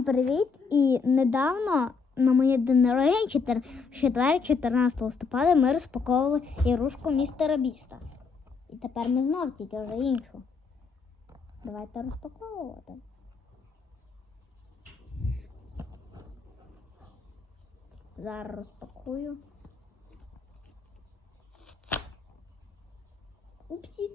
Всім привіт! І недавно на моє день народження, 4 четвер, 14 листопада, ми розпаковували ігрушку містера Біста. І тепер ми знов тільки вже іншу. Давайте розпаковувати. Зараз розпакую. Упсі.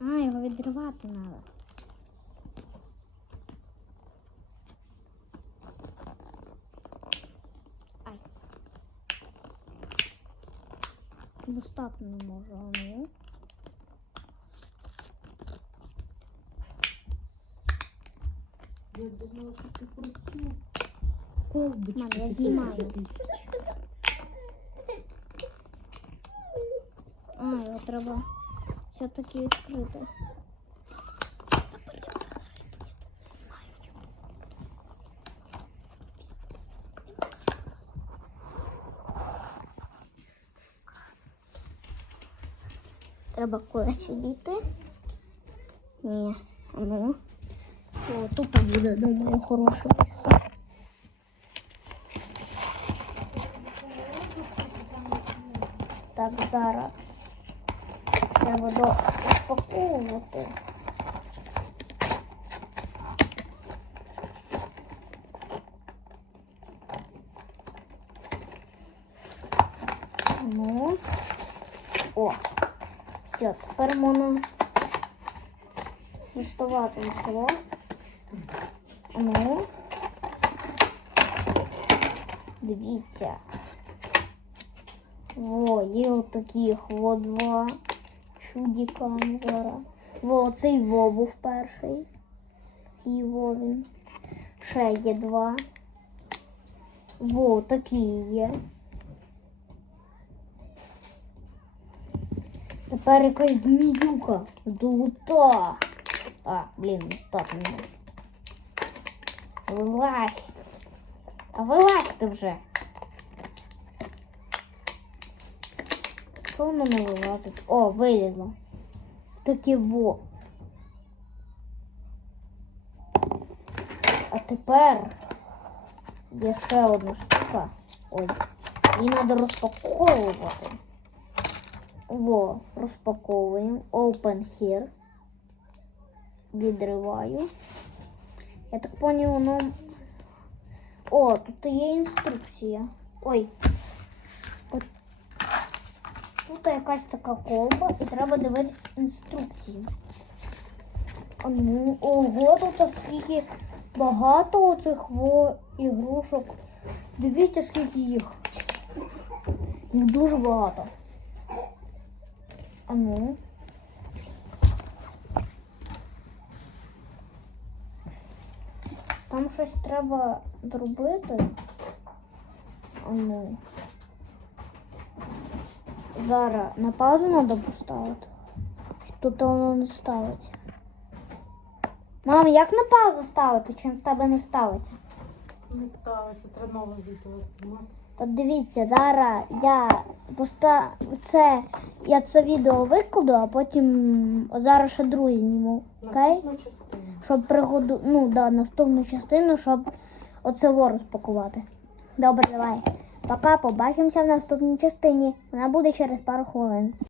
А, його відривати треба. Ай. Достати не можу, а ну. Я думала, що ти про цю. Мам, я знімаю. А, його треба все-таки відкрити. Забери, я знімаю в YouTube. Треба кудись відійти. Ні, а ну. О, тут там буде, думаю, хороше місце. Так, зараз Треба до розпаковувати. Ну, о, все, тепер можна доставати цього. Ну, дивіться. Во, є отаких во два зараз. Во, цей во був перший. Такий во він. Ще є два. Во, такі є. Тепер якась зміюка. Золота. А, блін, так не можу. Вилазь. А вилазь ти вже. Що воно не вилазить? О, вилізло. Таке во. А тепер є ще одна штука. Ой. Її треба розпаковувати. Во, розпаковуємо. Open here. Відриваю. Я так поняв, воно. О, тут є інструкція. Ой. Тут якась така колба і треба дивитись інструкції. Ну, ого, тут скільки багато оцих ігрушок. Дивіться, скільки їх. Їх дуже багато. А ну. Там щось треба зробити. А ну. Зараз на паузу треба поставити. Тут воно не ставить. Мам, як на паузу ставити, чи в тебе не ставить? Не сталося, треба нове відео знімати. То дивіться, зараз я поста... це, я це відео викладу, а потім зараз ще друге зніму. Окей? Частину. Щоб пригоду, ну да, наступну частину, щоб оце во розпакувати. Добре, давай. Пока, побачимося в наступній частині. Вона буде через пару хвилин.